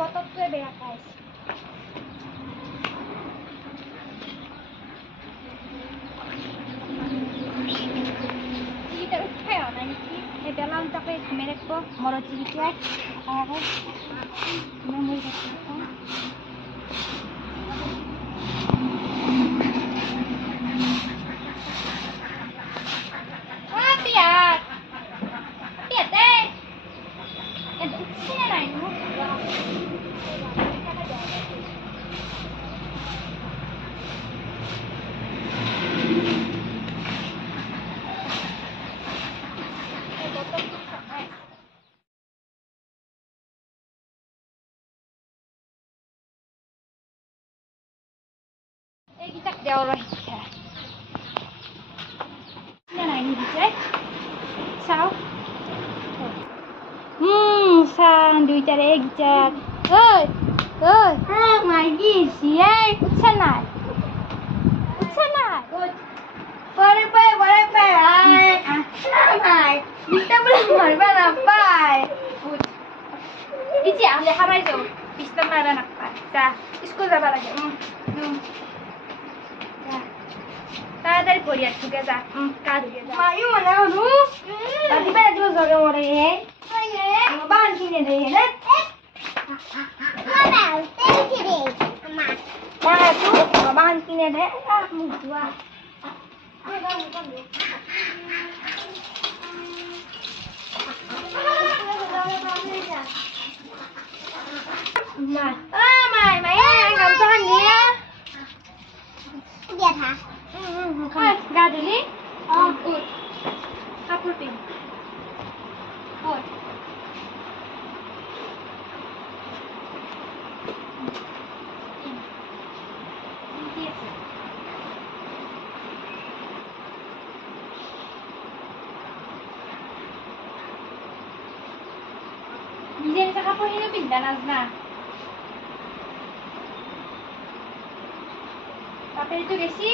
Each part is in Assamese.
বতৰটোৱে বেয়া পাইছে। এইকেইটা উঠাই অহা নাই নেকি? সেই বেলান তাকে ঘুমে ৰাখিব মৰত যিকেইটাই মই ৰাখিব এইকেইটাক দেওয়ার শিক্ষা নাই নিদিছে চাও চান দুইটারে গিটার ওই ওই মাইকি সিয়াই উঠছে নাই পরে পাই আয় নাই দিতে বলে মারবা না পায় ইজি আমি হারাই যাও বিস্তা মারবা না পায় যা স্কুল যাবা লাগে তাড়াতাড়ি পড়িয়া ঢুকে যা কা ঢুকে যা মায়ু মনে হলু রাতিবা রাতিবা জগে মরে হে বান কিনে দে হে মামা তেল কিনে মা মামা তু বান কিনে দে মুদুয়া Mai cầm cho anh đi á. Dạ hả? Ra đi đi. Ui. Kapur pin. Ui. নিজে নিজে কাপড় কিনে পিন্ধা নাজ না বাপের তো গেছি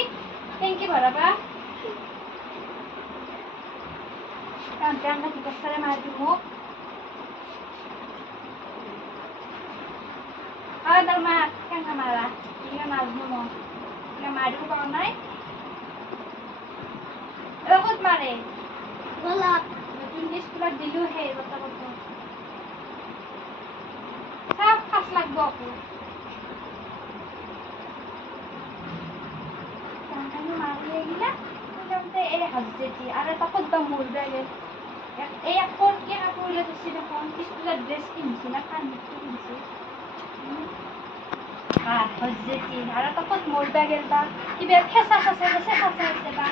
ট্যাঙ্কি ভরাবা কারণ আমরা কি কষ্টরে মার দিব আর দাও মা কেন মারা এটা মারবো না এটা মারবো পাও নাই বহুত মারে গলত নতুন স্কুলত দিলো হে বতা বতা সব ফাস লাগবো আপু কানে মারিয়ে গিলা তুইতে এই হাজেতি আরে তখন তো মুরবে গে এই এখন কি কাপড়লে তো সিধা কোন স্কুলের ড্রেস কিনছি না কান কিনছি হাজেতি আরে তখন মুরবে গেলবা কি বে ফেসা বা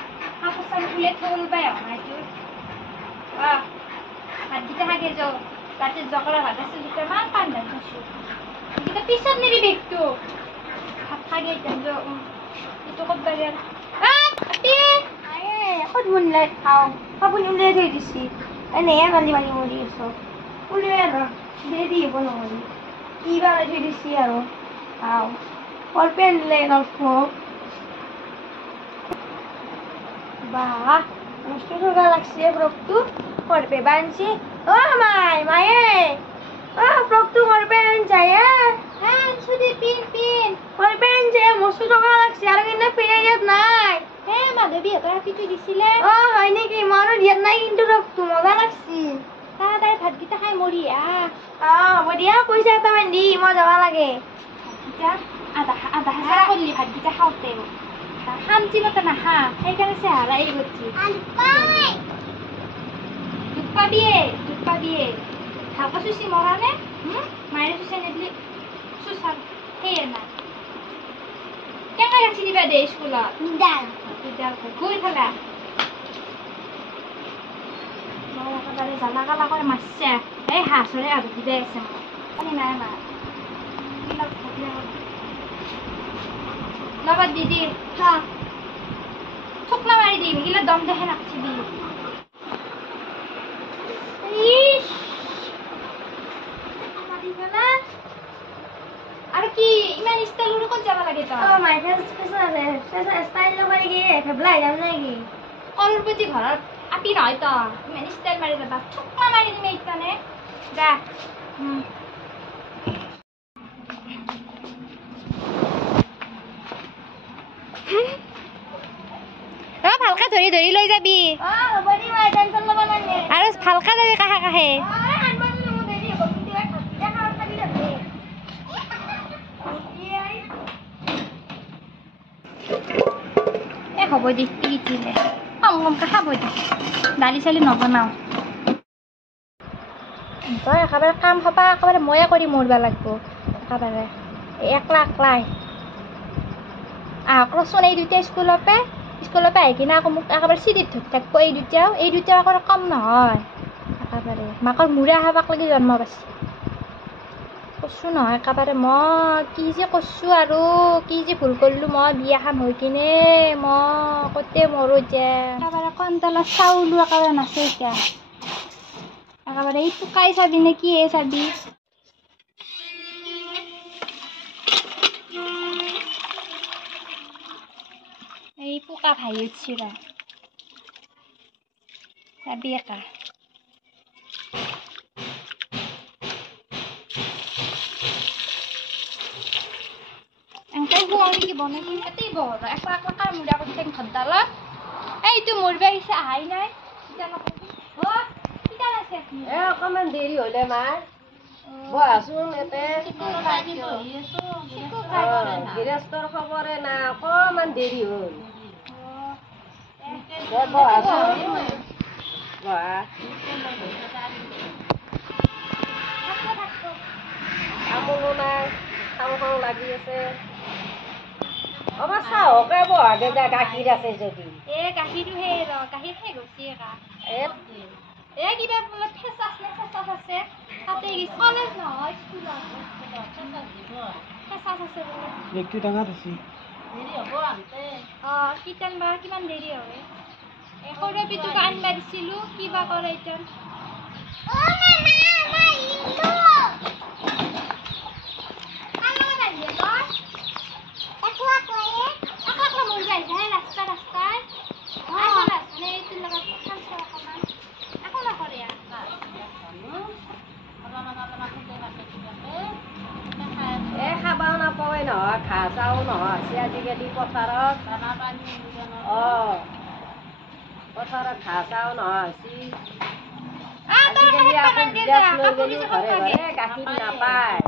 আপু সাম উলে থলবাই নাই তুই হাদিটা হাগে যাও তাতে জকরা ভাগাছে দুটা মান পান্ডা খাসু এটা পিছত নিবি একটু হাত খাগে যাও itu kok bayar tapi aye aku mulai tahu aku mulai dari sini ini ya kali mau di so mulai ada jadi ibu nongol iba lagi di sini aro tahu pulpen le nolko bah mesti tuh galaksi produktu pulpe banci oh mai produktu pulpen saya sudah pin pulpen saya musuh tuh galaksi আর কিন্তু ফিরাইয়াত নাই মাধবী এটা রাখি দিছিলে হয় নাকি মারো দিয়াত নাই কিন্তু রক্ত মজা লাগছি তাড়াতাড়ি ভাতকেইটা খাই মরিয়া মরিয়া পয়সা এটা দি মই যাবা লাগে এতিয়া আধা হাজাৰ কৰলি ভাতকেইটা খাওঁতে শান্তি মতে নাখা সেইকাৰণে চেহাৰা এই গতি দুধ পাবিয়ে ভালকে চুচি মৰা নে মায়েৰে চুচাই নিদিলি চুচাৰ সেয়ে না কেন গাছি দিবা দে স্কুলত ডাল কই খালা বাবারে জালা কালা করে মারছে এই হাসরে আবু দিবে আছে আমি নাই মা লাবা দিদি হ্যাঁ ঠুকলা মারি দিম গিলা দম দেখে রাখছি দি ইস মারি ফেলা আর কি ইমান স্টাইল উড়ে কোন যাবা লাগে তো মাই ফেস স্টাইল লগাই গিয়ে ফেবলাই যাম নাকি কলর বুঝি ঘরত আপি নয় তো ইমান স্টাইল মারি যাবা ঠুকলা মারি দিমে ইতানে যা ধৰি লৈ যাবি হ'ব দি মাই টেনচন ল'ব নালাগে আৰু ভালকে যাবি কাষে কাষে আনব মোৰ দেৰি হ'ব কিন্তু ভাতকেইটা খাব পাৰি যাবি হ'ব দি পিটিলে কম কমকে খাব দি দালি চালি নবনাওঁ তই একেবাৰে কাম খপা একেবাৰে ময়ে কৰি মৰিব লাগিব একেবাৰে একলাই আহকচোন এই দুটা স্কুলৰ পৰা আহি কিনে আকৌ মোক একেবাৰে চিৰিত ধৰি থাকিব এই দুটাও আকৌ কম নহয় একেবাৰে মাকৰ মূৰা খাবাক লাগি জন্ম পাইছে কৈছোঁ নহয় একেবাৰে মই কি যে কৈছোঁ আৰু কি যে ভুল কৰিলোঁ মই বিয়াখন হৈ কিনে মই ক'তে মৰোঁ এতিয়া একেবাৰে কণ্টলৰ চাউলো একেবাৰে নাছে এতিয়া একেবাৰে এই টুকাই চাবি নে কিহে চাবি এই পোকা ভাই উঠছি ৰ চাবি একা এনেকৈ শুৱনি কি বনাই কি এতেই বহৰ একলা একলা কাৰ মুৰা কৰি থাকি ঘৰডালত এইটো মৰিব আহিছে আহাই নাই অকণমান দেৰি হ'লে মাৰ বহাচোন এতে গৃহস্থৰ খবৰে না অকণমান দেৰি হ'ল বহাচোন বহা তামোলো নাই তামোল লাগি আছে আমাৰ চাহকে বহাগে যা গাখীৰ আছে যদি গাখীৰটো সেই ৰ গাখীৰ শেষ হৈছে কিবা বোলে ফেঁচাছ আছে তাতে কলেজ নহয় স্কুলত ফেঁচাছ আছে বোলে কিটান বা কিমান দেৰি হয় সৰু পিটোক আনিবা দিছিলোঁ কিবা কৰে এতিয়া খাবাও নাপাওঁৱে নহয় ঘাঁহ চাও নহয় আজিকালি পথাৰত পথাৰত ঘাঁহ চাও নহয় আজিকালি আকৌ গিলাচ লৈ গ'লেও ঘৰে ঘৰে গাখীৰ নাপায়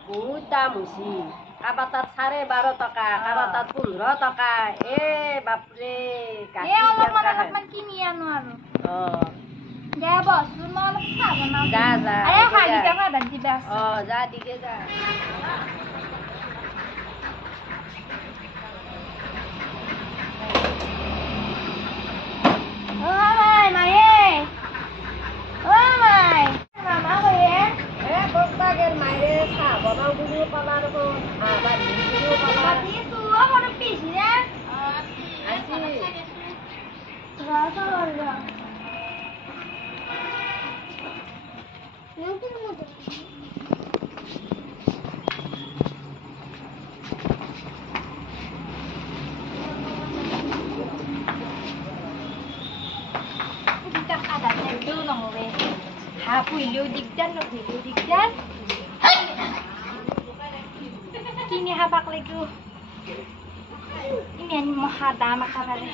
বহুত দাম হৈছে কাৰোবাৰ তাত 12.5 টকা কাৰোবাৰ তাত 15 টকা বাপৰে অলপমান কিনি আনো আৰু দে বচোন মই অলপ চাহ বনাওঁ যা যা দিবা যা দিকে যা পুহিলেও দিগদাৰ নপুহিলেও দিগদাৰ কিনি খাবাক লাগিব ইমান মহা দাম একেবাৰে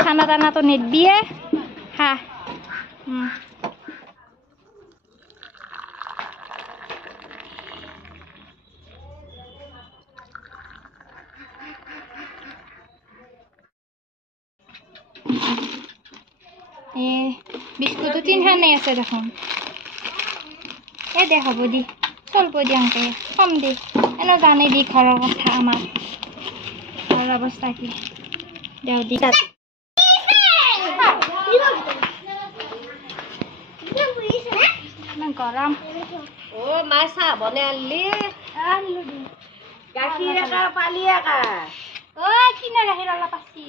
চানা টানাটো নিদিয়ে খা বিস্কুটো তিনখানেই আছে দেখোন দে হ'ব দি চলব দি আনকে কম দে এনে জানে দি ঘৰৰ কথা আমাৰ ঘৰৰ অৱস্থা কি দেও দি গৰম মাই চাহ বনাই আনলি গাখীৰ একা পালি একা কিনা গাখীৰ অলপ আছে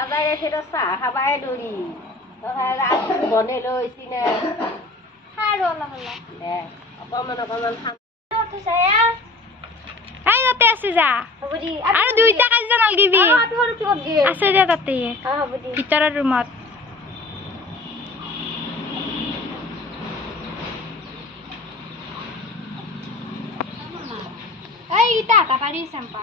খাবাই ফেৰত চাহ খাবাই দৌৰি তই বনে লৈছি নে আৰু অলপ অলপ দে অকমান খাম এই তাতে আছে যা হ'ব দি আৰু দুইটা কাজিয়া নালগিবি সৰু কিহত দিয়ে আছে দে তাতে হ'ব দি ভিতৰৰ ৰুমত এইকেইটা এটা পাৰি চেম্পা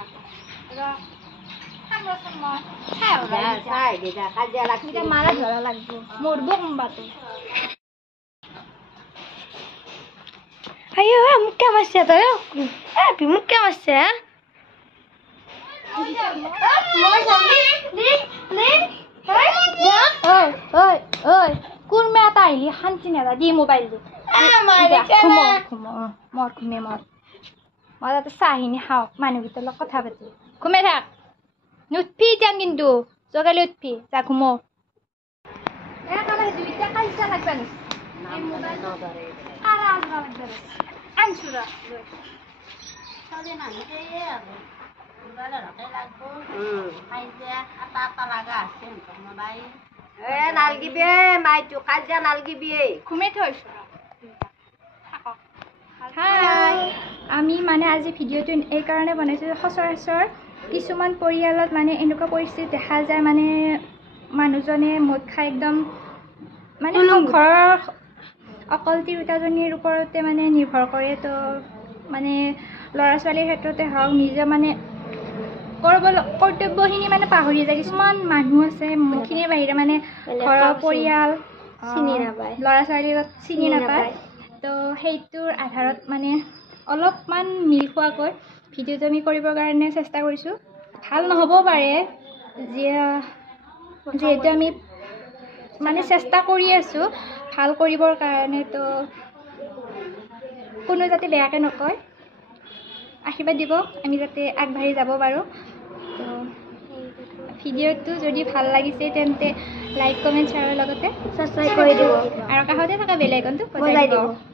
চাই দিদা কাজিয়া লাগছি মাৰা ধৰা লাগব মৰব কোনবাটো আইও মোক কে মাৰছে তো মোক কে মাৰছে ঐ কোনবা এটা আহিলি শান্তি নেদা দি মোবাইল দি মৰ ঘুমে মৰ মই তাতে চাহিনি খাওঁ মানুহকেইটাৰ লগত কথা পাতি ঘুমে থাক নুঠবি এতিয়া কিন্তু জগালি উঠবি যা ঘুমো দুইটা কাজিয়া লাগবা আনছুৰা নালগিবি মাইটো কাজিয়া নালগিবি ঘুমে থৈছো হাই আমি মানে আজি ভিডিঅ'টো এই কাৰণে বনাইছোঁ সচৰাচৰ কিছুমান পৰিয়ালত মানে এনেকুৱা পৰিস্থিতি দেখা যায় মানে মানুহজনে মদ খাই একদম মানে ঘৰৰ অকল তিৰোতাজনীৰ ওপৰতে মানে নিৰ্ভৰ কৰে তো মানে ল'ৰা ছোৱালীৰ ক্ষেত্ৰতে হওক নিজে মানে কৰ্তব্যখিনি মানে পাহৰি যায় কিছুমান মানুহ আছে মোৰখিনিৰ বাহিৰে মানে ঘৰৰ পৰিয়াল চিনি নাপায় ল'ৰা ছোৱালীক চিনি নাপায় তো সেইটোৰ আধাৰত মানে অলপমান মিল খোৱাকৈ ভিডিঅ'টো আমি কৰিবৰ কাৰণে চেষ্টা কৰিছোঁ ভাল নহ'বও পাৰে যিহেতু আমি মানে চেষ্টা কৰি আছোঁ ভাল কৰিবৰ কাৰণে তো কোনো যাতে বেয়াকৈ নকয় আশীৰ্বাদ দিব আমি যাতে আগবাঢ়ি যাব পাৰোঁ তো ভিডিঅ'টো যদি ভাল লাগিছে তেন্তে লাইক কমেণ্ট শ্বেয়াৰৰ লগতে সাবস্ক্ৰাইব কৰি দিব আৰু কাষতে থকা বেল আইকনটো বজাই দিব